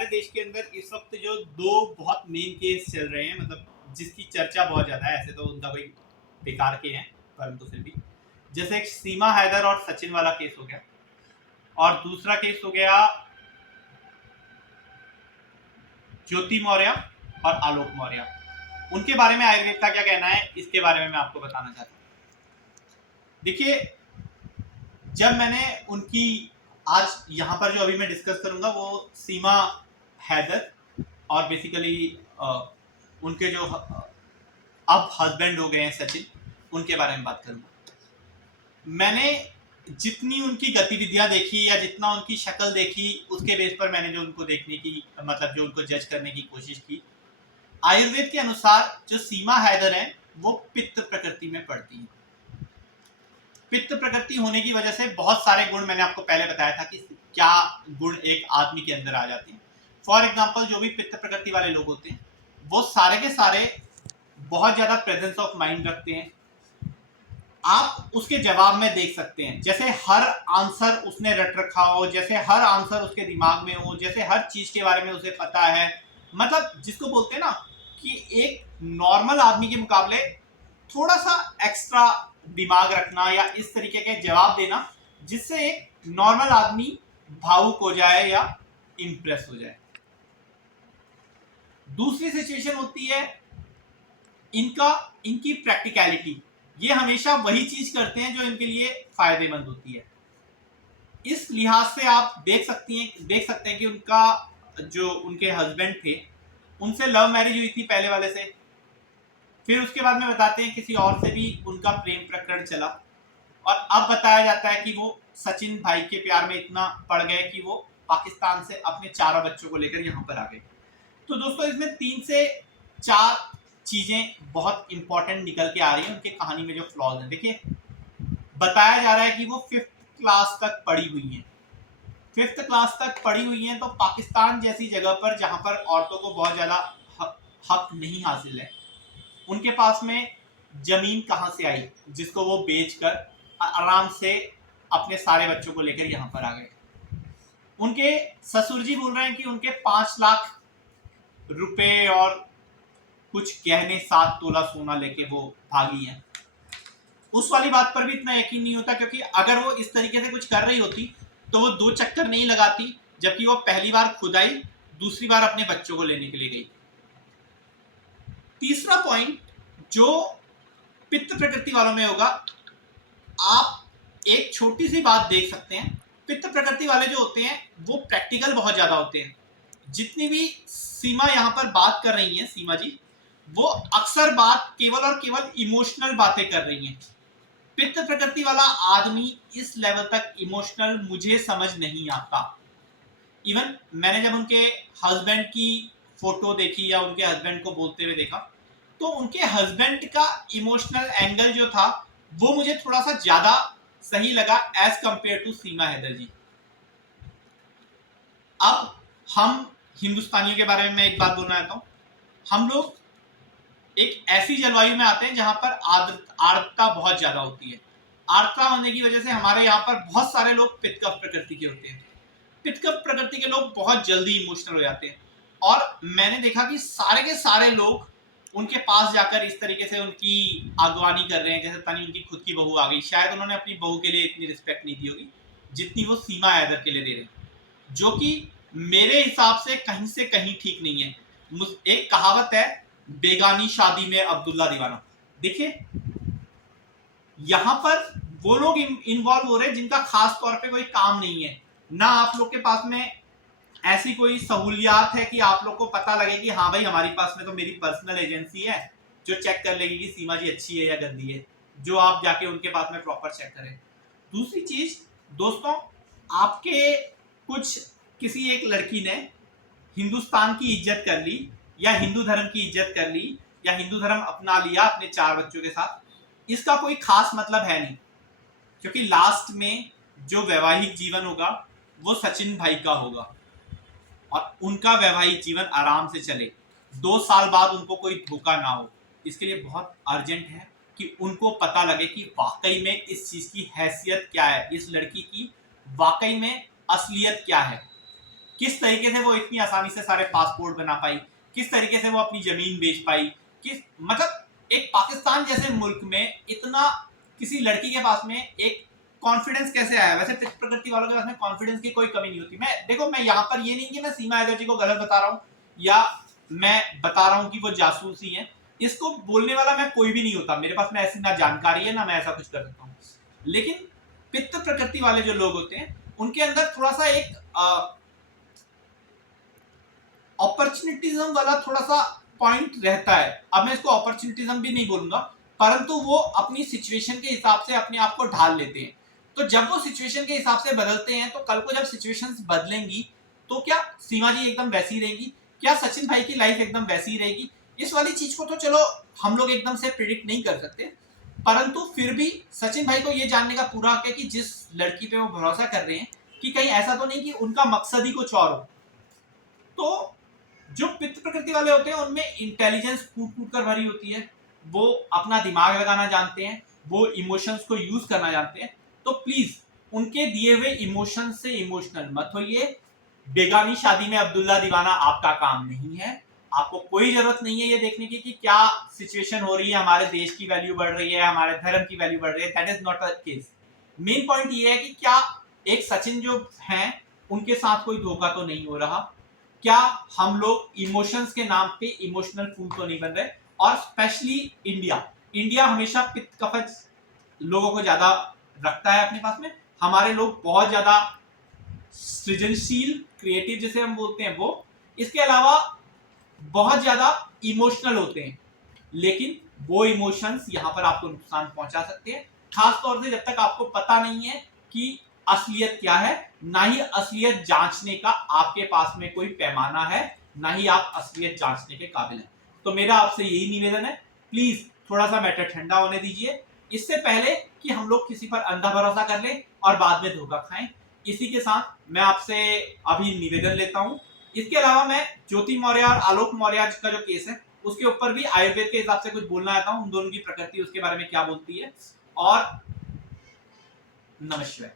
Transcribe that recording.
हमारे देश के अंदर इस वक्त जो दो बहुत मेन केस चल रहे हैं, मतलब जिसकी चर्चा बहुत ज़्यादा है, ऐसे तो उनका कोई बेकार के हैं परंतु फिर भी, जैसे एक सीमा हैदर और सचिन वाला केस हो गया, और दूसरा केस हो गया ज्योति मौर्य और आलोक मौर्य। उनके बारे में आयुर्वेद का क्या कहना है, इसके बारे में मैं आपको बताना चाहता हूँ। देखिए, जब मैंने उनकी आज यहाँ पर जो अभी मैं डिस्कस करूंगा वो सीमा हैदर और बेसिकली उनके जो अब हस्बैंड हो गए हैं सचिन, उनके बारे में बात करूंगा। मैंने जितनी उनकी गतिविधियां देखी या जितना उनकी शक्ल देखी, उसके बेस पर मैंने जो उनको देखने की मतलब जो उनको जज करने की कोशिश की, आयुर्वेद के अनुसार जो सीमा हैदर है वो पित्त प्रकृति में पड़ती है। पित्त प्रकृति होने की वजह से बहुत सारे गुण मैंने आपको पहले बताया था कि क्या गुण एक आदमी के अंदर आ जाते हैं। फॉर एग्जाम्पल, जो भी पित्त प्रकृति वाले लोग होते हैं वो सारे के सारे बहुत ज्यादा प्रेजेंस ऑफ माइंड रखते हैं। आप उसके जवाब में देख सकते हैं, जैसे हर आंसर उसने रट रखा हो, जैसे हर आंसर उसके दिमाग में हो, जैसे हर चीज के बारे में उसे पता है। मतलब जिसको बोलते हैं ना कि एक नॉर्मल आदमी के मुकाबले थोड़ा सा एक्स्ट्रा दिमाग रखना या इस तरीके के जवाब देना जिससे एक नॉर्मल आदमी भावुक हो जाए या इंप्रेस हो जाए। दूसरी सिचुएशन होती है इनकी प्रैक्टिकलिटी। ये हमेशा वही चीज करते हैं जो इनके लिए फायदेमंद होती है। इस लिहाज से आप देख सकते हैं कि उनका जो उनके हस्बैंड थे उनसे लव मैरिज हुई थी पहले वाले से, फिर उसके बाद में बताते हैं किसी और से भी उनका प्रेम प्रकरण चला, और अब बताया जाता है कि वो सचिन भाई के प्यार में इतना पड़ गए कि वो पाकिस्तान से अपने चारों बच्चों को लेकर यहाँ पर आ गए। तो दोस्तों, इसमें 3 से 4 चीजें बहुत इंपॉर्टेंट निकल के आ रही हैं उनके कहानी में जो फ्लॉज हैं। देखिए, बताया जा रहा है कि वो 5th क्लास तक पढ़ी हुई हैं। 5th क्लास तक पढ़ी हुई हैं तो पाकिस्तान जैसी जगह पर जहां पर औरतों को बहुत ज्यादा हक नहीं हासिल है, उनके पास में जमीन कहां से आई जिसको वो बेचकर आराम से अपने सारे बच्चों को लेकर यहाँ पर आ गए। उनके ससुर जी बोल रहे हैं कि उनके 5 लाख रुपए और कुछ गहने 7 तोला सोना लेके वो भागी हैं। उस वाली बात पर भी इतना यकीन नहीं होता, क्योंकि अगर वो इस तरीके से कुछ कर रही होती तो वो 2 चक्कर नहीं लगाती, जबकि वो पहली बार खुद आई, दूसरी बार अपने बच्चों को लेने के लिए गई। तीसरा पॉइंट जो पित्त प्रकृति वालों में होगा, आप एक छोटी सी बात देख सकते हैं। पित्त प्रकृति वाले जो होते हैं वो प्रैक्टिकल बहुत ज्यादा होते हैं। जितनी भी सीमा यहाँ पर बात कर रही हैं, सीमा जी, वो अक्सर बात केवल और केवल इमोशनल बातें कर रही हैं। पित्त प्रकृति वाला आदमी इस लेवल तक इमोशनल मुझे समझ नहीं आता। इवन मैंने जब उनके हस्बैंड की फोटो देखी या उनके हस्बैंड को बोलते हुए देखा, तो उनके हस्बैंड का इमोशनल एंगल जो था वो मुझे थोड़ा सा ज्यादा सही लगा एज कंपेयर टू सीमा हैदर जी। अब हम हिंदुस्तानियों के बारे में मैं एक बात बोलना चाहता हूं। हम लोग एक ऐसी जलवायु में आते हैं जहां पर आर्द्रता बहुत ज्यादा होती है। आर्द्रता होने की वजह से हमारे यहाँ पर बहुत सारे लोग पित्त कफ प्रकृति के होते हैं। पित्त कफ प्रकृति के लोग बहुत जल्दी इमोशनल हो जाते हैं, और मैंने देखा कि सारे के सारे लोग उनके पास जाकर इस तरीके से उनकी आगवानी कर रहे हैं जैसे तनी उनकी खुद की बहू आ गई। शायद उन्होंने अपनी बहू के लिए इतनी रिस्पेक्ट नहीं दी होगी जितनी वो सीमा हैदर के लिए दे रहे हैं, जो कि मेरे हिसाब से कहीं ठीक नहीं है। एक कहावत है, बेगानी शादी में अब्दुल्ला दीवाना। देखिए, यहां पर वो लोग इन्वॉल्व हो रहे हैं जिनका खास तौर पे कोई काम नहीं है ना। आप लोग के पास में ऐसी कोई सहूलियात है कि आप लोग को पता लगे कि हाँ भाई, हमारे पास में तो मेरी पर्सनल एजेंसी है जो चेक कर लेगी कि सीमा जी अच्छी है या गंदी है, जो आप जाके उनके पास में प्रॉपर चेक करें। दूसरी चीज दोस्तों, आपके कुछ किसी एक लड़की ने हिंदुस्तान की इज्जत कर ली या हिंदू धर्म की इज्जत कर ली या हिंदू धर्म अपना लिया अपने 4 बच्चों के साथ, इसका कोई खास मतलब है नहीं, क्योंकि लास्ट में जो वैवाहिक जीवन होगा वो सचिन भाई का होगा और उनका वैवाहिक जीवन आराम से चले, 2 साल बाद उनको कोई धोखा ना हो। इसके लिए बहुत अर्जेंट है कि उनको पता लगे कि वाकई में इस चीज की हैसियत क्या है, इस लड़की की वाकई में असलियत क्या है। किस तरीके से वो इतनी आसानी से सारे पासपोर्ट बना पाई, किस तरीके से वो अपनी जमीन बेच पाई, किस मतलब एक पाकिस्तान जैसे मुल्क में इतना किसी लड़की के पास में एक कॉन्फिडेंस कैसे आया। वैसे प्रकृति वालों के पास में कॉन्फिडेंस की कोई कमी नहीं होती। मैं यहाँ पर ये नहीं कि मैं सीमा हैदर जी को गलत बता रहा हूँ या मैं बता रहा हूँ कि वो जासूस ही है, इसको बोलने वाला मैं कोई भी नहीं होता, मेरे पास में ऐसी ना जानकारी है ना मैं ऐसा कुछ कर सकता हूँ। लेकिन पित्त प्रकृति वाले जो लोग होते हैं उनके अंदर थोड़ा सा एक अपॉर्चुनिटिज्म वाला थोड़ा सा पॉइंट रहता है। अब मैं इसको अपॉर्चुनिटिज्म भी नहीं बोलूंगा, परंतु वो अपनी सिचुएशन के हिसाब से अपने आप को ढाल लेते हैं। तो जब वो सिचुएशन के हिसाब से बदलते हैं तो कल को जब सिचुएशंस बदलेंगी तो क्या सीमा जी एकदम वैसी ही रहेगी, क्या सचिन भाई की लाइफ एकदम वैसी ही रहेगी? इस वाली चीज को तो चलो हम लोग एकदम से प्रिडिक्ट नहीं कर सकते, परंतु फिर भी सचिन भाई को ये जानने का पूरा हक है कि जिस लड़की पे वो भरोसा कर रहे हैं कि कहीं ऐसा तो नहीं कि उनका मकसद ही कुछ और हो। तो जो पित्त प्रकृति वाले होते हैं उनमें इंटेलिजेंस फूट फूट कर भरी होती है, वो अपना दिमाग लगाना जानते हैं, वो इमोशंस को यूज करना जानते हैं। तो प्लीज उनके दिए हुए इमोशन से इमोशनल मत होइए। बेगानी शादी में अब्दुल्ला दीवाना आपका काम नहीं है। आपको कोई जरूरत नहीं है ये देखने की कि क्या सिचुएशन हो रही है, हमारे देश की वैल्यू बढ़ रही है, हमारे धर्म की वैल्यू बढ़ रही है। That is not the case. Main point ये है कि क्या एक सचिन जो हैं उनके साथ कोई धोखा तो नहीं हो रहा, क्या हम लोग इमोशंस के नाम पे इमोशनल फूल तो नहीं बन रहे। और स्पेशली इंडिया हमेशा पित्त कफज लोगों को ज्यादा रखता है अपने पास में। हमारे लोग बहुत ज्यादा सृजनशील क्रिएटिव जिसे हम बोलते हैं वो, इसके अलावा बहुत ज्यादा इमोशनल होते हैं, लेकिन वो इमोशंस यहाँ पर आपको नुकसान पहुंचा सकते हैं। खास तौर से जब तक आपको पता नहीं है कि असलियत क्या है, ना ही असलियत जांचने का आपके पास में कोई पैमाना है, ना ही आप असलियत जांचने के काबिल हैं। तो मेरा आपसे यही निवेदन है, प्लीज थोड़ा सा मैटर ठंडा होने दीजिए, इससे पहले कि हम लोग किसी पर अंधा भरोसा कर लें और बाद में धोखा खाएं। इसी के साथ मैं आपसे अभी निवेदन लेता हूं। इसके अलावा मैं ज्योति मौर्य और आलोक मौर्य का जो केस है उसके ऊपर भी आयुर्वेद के हिसाब से कुछ बोलना चाहता हूं, उन दोनों की प्रकृति उसके बारे में क्या बोलती है। और नमस्कार।